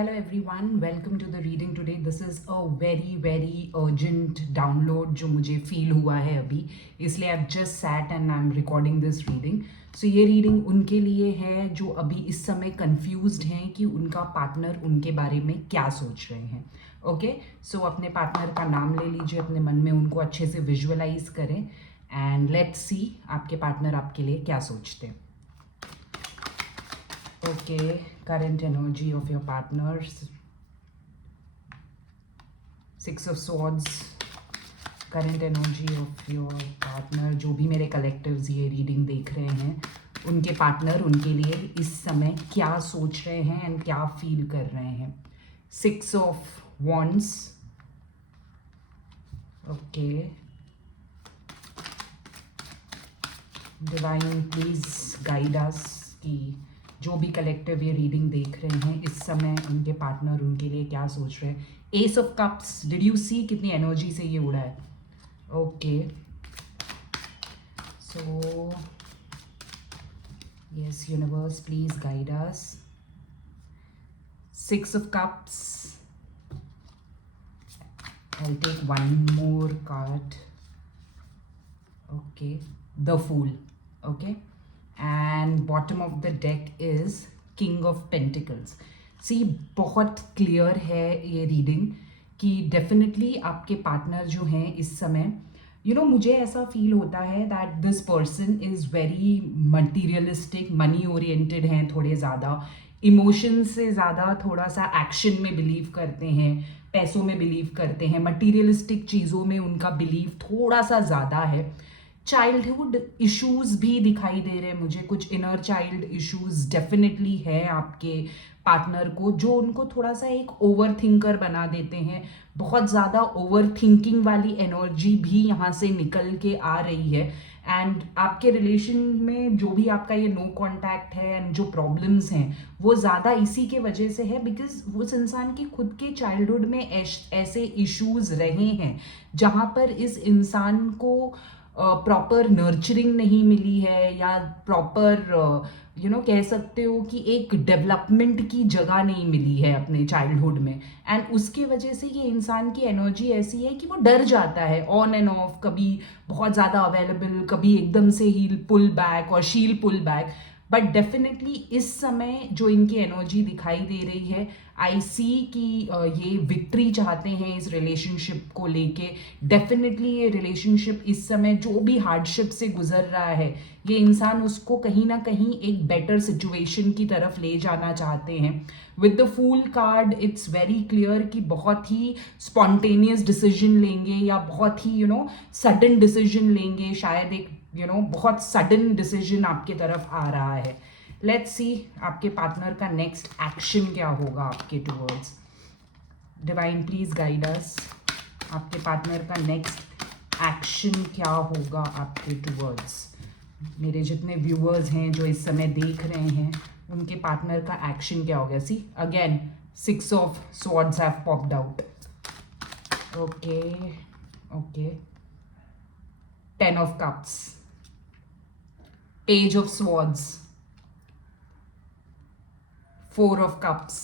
Hello everyone, welcome to the reading today. This is a very urgent download जो मुझे feel हुआ है अभी, इसलिए I've just sat and I'm recording this reading. So ये reading उनके लिए है जो अभी इस समय कंफ्यूज्ड हैं कि उनका पार्टनर उनके बारे में क्या सोच रहे हैं. ओके, सो अपने पार्टनर का नाम ले लीजिए, अपने मन में उनको अच्छे से विजुअलाइज करें एंड लेट्स सी आपके पार्टनर आपके लिए क्या सोचते हैं. Okay, current energy of your partners. Six of Swords. Current energy of your partner. जो भी मेरे कलेक्टिव्स ये रीडिंग देख रहे हैं, उनके पार्टनर उनके लिए इस समय क्या सोच रहे हैं एंड क्या फील कर रहे हैं. Six of Wands. Okay. Divine, please guide us कि जो भी कलेक्टिव ये रीडिंग देख रहे हैं इस समय उनके पार्टनर उनके लिए क्या सोच रहे हैं. Ace of cups, did you see कितनी एनर्जी से ये उड़ा है. Okay, so yes universe please guide us. Six of cups, I take one more card. Okay, the fool. Okay, and bottom of the deck is King of Pentacles. See, बहुत clear है ये reading कि definitely आपके partner जो हैं इस समय मुझे ऐसा फील होता है that this person is very materialistic, money oriented हैं, थोड़े ज़्यादा इमोशन से ज़्यादा थोड़ा सा एक्शन में बिलीव करते हैं, पैसों में बिलीव करते हैं, मटीरियलिस्टिक चीज़ों में उनका बिलीव थोड़ा सा ज़्यादा है. चाइल्डहुड इश्यूज भी दिखाई दे रहे हैं मुझे, कुछ इनर चाइल्ड इश्यूज डेफिनेटली है आपके पार्टनर को जो उनको थोड़ा सा एक ओवर थिंकर बना देते हैं. बहुत ज़्यादा ओवर थिंकिंग वाली एनर्जी भी यहाँ से निकल के आ रही है. एंड आपके रिलेशन में जो भी आपका ये नो कांटेक्ट है एंड जो प्रॉब्लम्स हैं वो ज़्यादा इसी के वजह से है बिकॉज उस इंसान की खुद के चाइल्डहुड में ऐसे इश्यूज रहे हैं जहाँ पर इस इंसान को प्रॉपर नर्चरिंग नहीं मिली है या प्रॉपर कह सकते हो कि एक डेवलपमेंट की जगह नहीं मिली है अपने चाइल्डहुड में. एंड उसके वजह से ये इंसान की एनर्जी ऐसी है कि वो डर जाता है ऑन एंड ऑफ, कभी बहुत ज़्यादा अवेलेबल, कभी एकदम से ही पुल बैक और शील पुल बैक. बट डेफिनेटली इस समय जो इनकी एनर्जी दिखाई दे रही है, आई सी कि ये विक्ट्री चाहते हैं इस रिलेशनशिप को लेके. डेफिनेटली ये रिलेशनशिप इस समय जो भी हार्डशिप से गुजर रहा है ये इंसान उसको कहीं ना कहीं एक बेटर सिचुएशन की तरफ ले जाना चाहते हैं. With the full card it's very clear कि बहुत ही स्पॉन्टेनियस डिसीजन लेंगे या बहुत ही सडन डिसीजन लेंगे. शायद एक बहुत सडन डिसीजन आपके तरफ आ रहा है. लेट्स सी आपके पार्टनर का नेक्स्ट एक्शन क्या होगा आपके टुवर्ड्स. डिवाइन प्लीज गाइड अस. आपके पार्टनर का नेक्स्ट एक्शन क्या होगा आपके टुवर्ड्स. मेरे जितने व्यूअर्स हैं जो इस समय देख रहे हैं उनके पार्टनर का एक्शन क्या होगा. See again six of swords have popped out. Okay okay, ten of cups, Page of Swords, Four of Cups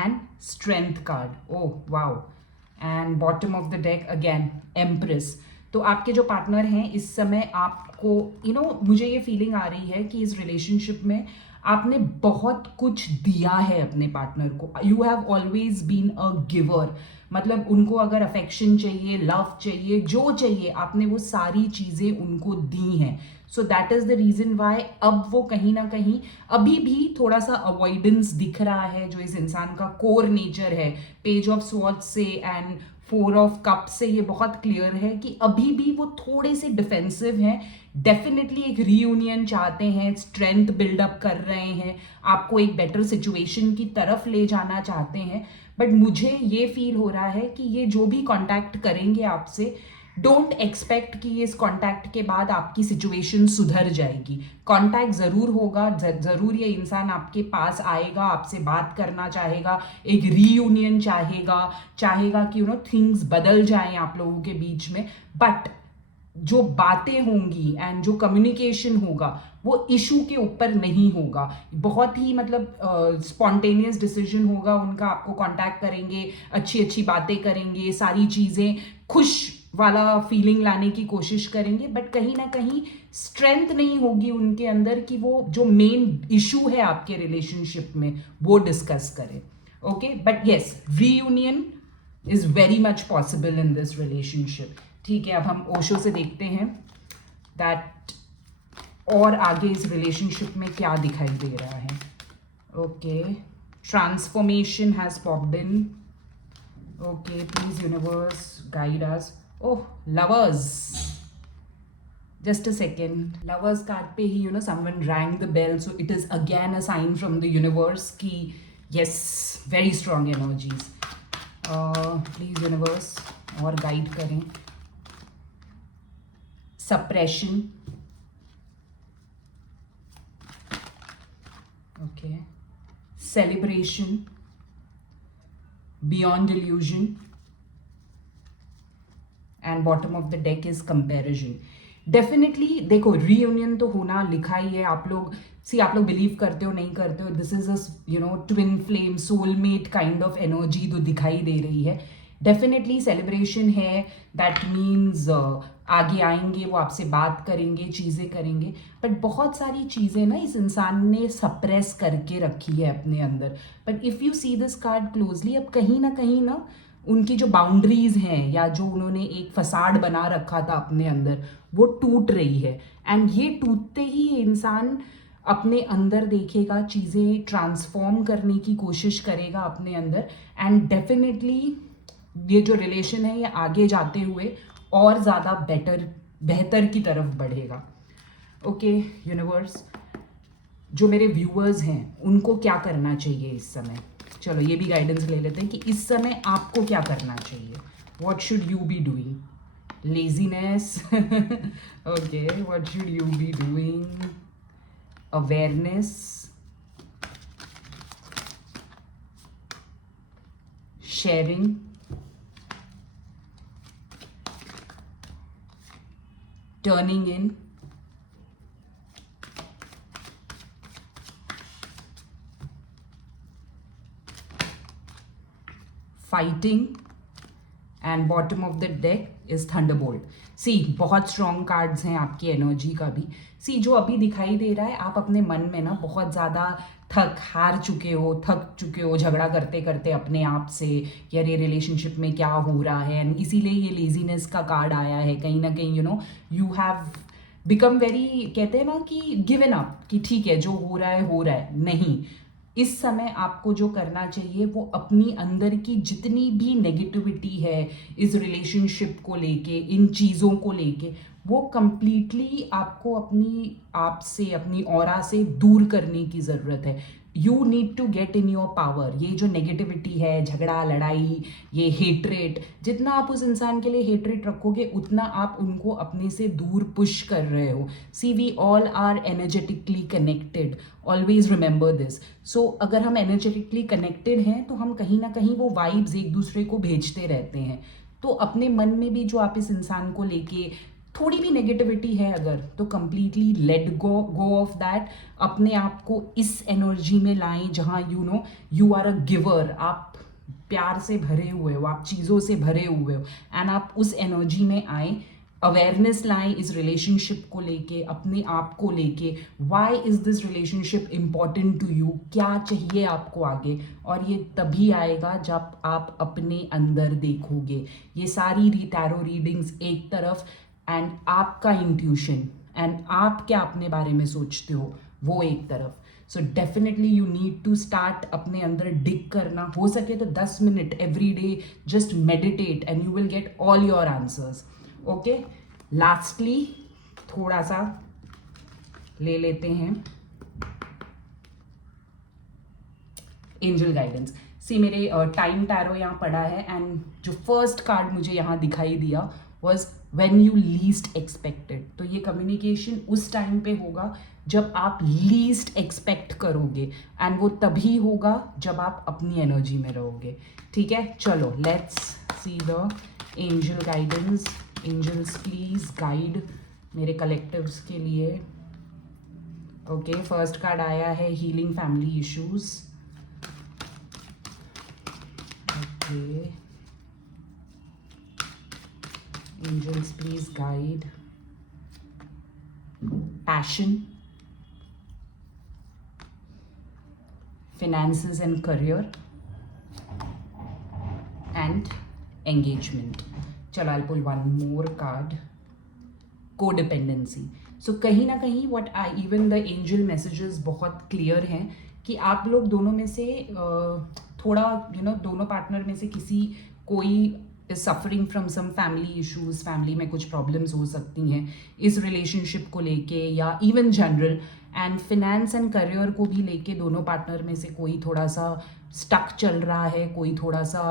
and Strength card. Oh wow. And bottom of the deck again Empress. तो आपके जो partner हैं इस समय आपको मुझे ये feeling आ रही है कि इस रिलेशनशिप में आपने बहुत कुछ दिया है अपने पार्टनर को. You have always been a giver. मतलब उनको अगर अफेक्शन चाहिए, लव चाहिए, जो चाहिए आपने वो सारी चीज़ें उनको दी हैं. So that is the reason why अब वो कहीं ना कहीं अभी भी थोड़ा सा अवॉइडेंस दिख रहा है जो इस इंसान का कोर नेचर है. पेज ऑफ स्वॉर्ड्स से एंड फोर ऑफ कप से ये बहुत क्लियर है कि अभी भी वो थोड़े से डिफेंसिव हैं. डेफिनेटली एक रीयूनियन चाहते हैं, स्ट्रेंथ बिल्डअप कर रहे हैं, आपको एक बेटर सिचुएशन की तरफ ले जाना चाहते हैं. बट मुझे ये फील हो रहा है कि ये जो भी कांटेक्ट करेंगे आपसे, डोंट एक्सपेक्ट कि इस कांटेक्ट के बाद आपकी सिचुएशन सुधर जाएगी. कांटेक्ट ज़रूर होगा, ज़रूर ये इंसान आपके पास आएगा, आपसे बात करना चाहेगा, एक रीयूनियन चाहेगा कि थिंग्स बदल जाएं आप लोगों के बीच में. बट जो बातें होंगी एंड जो कम्युनिकेशन होगा वो इशू के ऊपर नहीं होगा, बहुत ही मतलब स्पॉन्टेनियस डिसीजन होगा उनका, आपको कांटेक्ट करेंगे, अच्छी अच्छी बातें करेंगे, सारी चीज़ें खुश वाला फीलिंग लाने की कोशिश करेंगे, बट कहीं ना कहीं स्ट्रेंथ नहीं होगी उनके अंदर कि वो जो मेन इशू है आपके रिलेशनशिप में वो डिस्कस करें. Okay, but yes, reunion is very much possible in this relationship. ठीक है, अब हम ओशो से देखते हैं दैट और आगे इस रिलेशनशिप में क्या दिखाई दे रहा है. Okay, transformation has popped in. Okay, please universe guide us. Oh, lovers. Just a second. Lovers card पे ही someone rang the bell, so it is again a sign from the universe कि yes, very strong energies. Please universe और guide करें. Suppression. Okay. Celebration. Beyond illusion. And bottom of the deck is comparison. Definitely देखो, reunion तो होना लिखा ही है. आप लोग बिलीव करते हो नहीं करते हो, this is a twin flame soulmate kind of energy तो दिखाई दे रही है. डेफिनेटली सेलिब्रेशन है, दैट मीन्स आगे आएंगे, वो आपसे बात करेंगे, चीज़ें करेंगे, बट बहुत सारी चीज़ें ना इस इंसान ने सप्रेस करके रखी है अपने अंदर. But if you see this card closely, अब कहीं ना उनकी जो बाउंड्रीज हैं या जो उन्होंने एक फसाड बना रखा था अपने अंदर, वो टूट रही है. एंड ये टूटते ही इंसान अपने अंदर देखेगा, चीज़ें ट्रांसफॉर्म करने की कोशिश करेगा अपने अंदर, एंड डेफिनेटली ये जो रिलेशन है ये आगे जाते हुए और ज़्यादा बेहतर की तरफ बढ़ेगा. ओके यूनिवर्स, जो मेरे व्यूअर्स हैं उनको क्या करना चाहिए इस समय? चलो ये भी गाइडेंस ले लेते हैं कि इस समय आपको क्या करना चाहिए. What should you be doing? Laziness. Okay, what should you be doing? Awareness. Sharing. Turning in. Fighting. And bottom of the deck is thunderbolt. See, बहुत स्ट्रॉन्ग कार्ड्स हैं आपकी एनर्जी का भी. सी, जो अभी दिखाई दे रहा है, आप अपने मन में ना बहुत ज़्यादा हार चुके हो झगड़ा करते करते अपने आप से, यार ये रिलेशनशिप में क्या हो रहा है, एंड इसीलिए ये लेजीनेस का कार्ड आया है. कहीं ना कहीं यू हैव बिकम वेरी, कहते हैं ना कि गिवन अप, कि ठीक है जो हो रहा है. नहीं, इस समय आपको जो करना चाहिए वो अपनी अंदर की जितनी भी नेगेटिविटी है इस रिलेशनशिप को लेके, इन चीज़ों को लेके, वो कंप्लीटली आपको अपनी आप से, अपनी ऑरा से दूर करने की ज़रूरत है. You need to get in your power. ये जो नेगेटिविटी है, झगड़ा लड़ाई, ये हेट्रेट, जितना आप उस इंसान के लिए हेट्रेट रखोगे उतना आप उनको अपने से दूर पुश कर रहे हो. See, we all are energetically connected, always remember this. So अगर हम एनर्जेटिकली कनेक्टेड हैं तो हम कहीं ना कहीं वो वाइब्स एक दूसरे को भेजते रहते हैं. तो अपने मन में भी जो आप इस इंसान को लेके थोड़ी भी नेगेटिविटी है अगर, तो completely let go of that. अपने आप को इस एनर्जी में लाएं जहाँ यू आर अ गिवर. आप प्यार से भरे हुए हो, आप चीज़ों से भरे हुए हो, एंड आप उस एनर्जी में आए. अवेयरनेस लाएं इस रिलेशनशिप को लेके, अपने आप को लेके. Why is this relationship important to you? क्या चाहिए आपको आगे? और ये तभी आएगा जब आप अपने अंदर देखोगे. ये सारी टैरो रीडिंग्स एक तरफ, एंड आपका इंट्यूशन, एंड आप क्या अपने बारे में सोचते हो वो एक तरफ. So definitely you need to start अपने अंदर डिग करना. हो सके तो 10 minute every day just meditate and you will get all your answers. Okay, lastly थोड़ा सा ले लेते हैं एंजल गाइडेंस. सी, मेरे टाइम टैरो यहाँ पड़ा है, एंड जो फर्स्ट कार्ड मुझे यहाँ दिखाई दिया was when you least expected. तो ये कम्युनिकेशन उस टाइम पे होगा जब आप लीस्ट एक्सपेक्ट करोगे, एंड वो तभी होगा जब आप अपनी एनर्जी में रहोगे. ठीक है, चलो let's see the angel guidance angels please guide मेरे कलेक्टिव्स के लिए। ओके, फर्स्ट कार्ड आया है healing family issues. Okay, angels please guide passion, finances and career, and engagement. चलो, I'll pull one more card. Codependency. So कहीं ना कहीं what I even the angel messages बहुत clear हैं कि आप लोग दोनों में से थोड़ा दोनों पार्टनर में से किसी कोई is suffering from some family issues, family में कुछ प्रॉब्लम्स हो सकती हैं इस रिलेशनशिप को लेके या even general, and finance and career को भी लेके दोनों पार्टनर में से कोई थोड़ा सा स्टक चल रहा है, कोई थोड़ा सा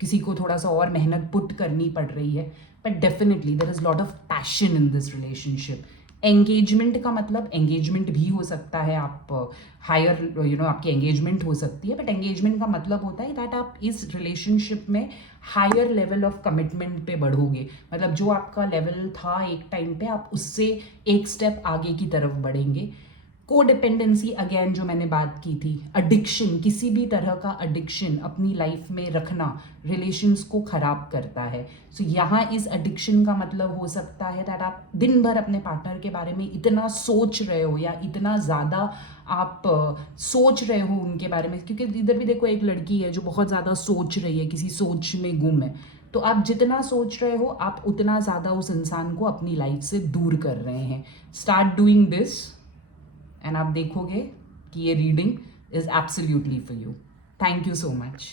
किसी को थोड़ा सा और मेहनत पुट करनी पड़ रही है, but definitely there is lot of passion in this relationship. Engagement का मतलब एंगेजमेंट भी हो सकता है, आप हायर आपकी एंगेजमेंट हो सकती है, बट एंगेजमेंट का मतलब होता है दैट आप इस रिलेशनशिप में हायर लेवल ऑफ कमिटमेंट पे बढ़ोगे, मतलब जो आपका लेवल था एक टाइम पे आप उससे एक स्टेप आगे की तरफ बढ़ेंगे। कोडिपेंडेंसी अगेन जो मैंने बात की थी, एडिक्शन, किसी भी तरह का एडिक्शन अपनी लाइफ में रखना रिलेशंस को खराब करता है। सो यहाँ इस एडिक्शन का मतलब हो सकता है दैट आप दिन भर अपने पार्टनर के बारे में इतना सोच रहे हो या इतना ज़्यादा आप सोच रहे हो उनके बारे में, क्योंकि इधर भी देखो एक लड़की है जो बहुत ज़्यादा सोच रही है, किसी सोच में गुम है। तो आप जितना सोच रहे हो आप उतना ज़्यादा उस इंसान को अपनी लाइफ से दूर कर रहे हैं। स्टार्ट डूइंग दिस एंड आप देखोगे कि ये reading is absolutely for you. Thank you so much.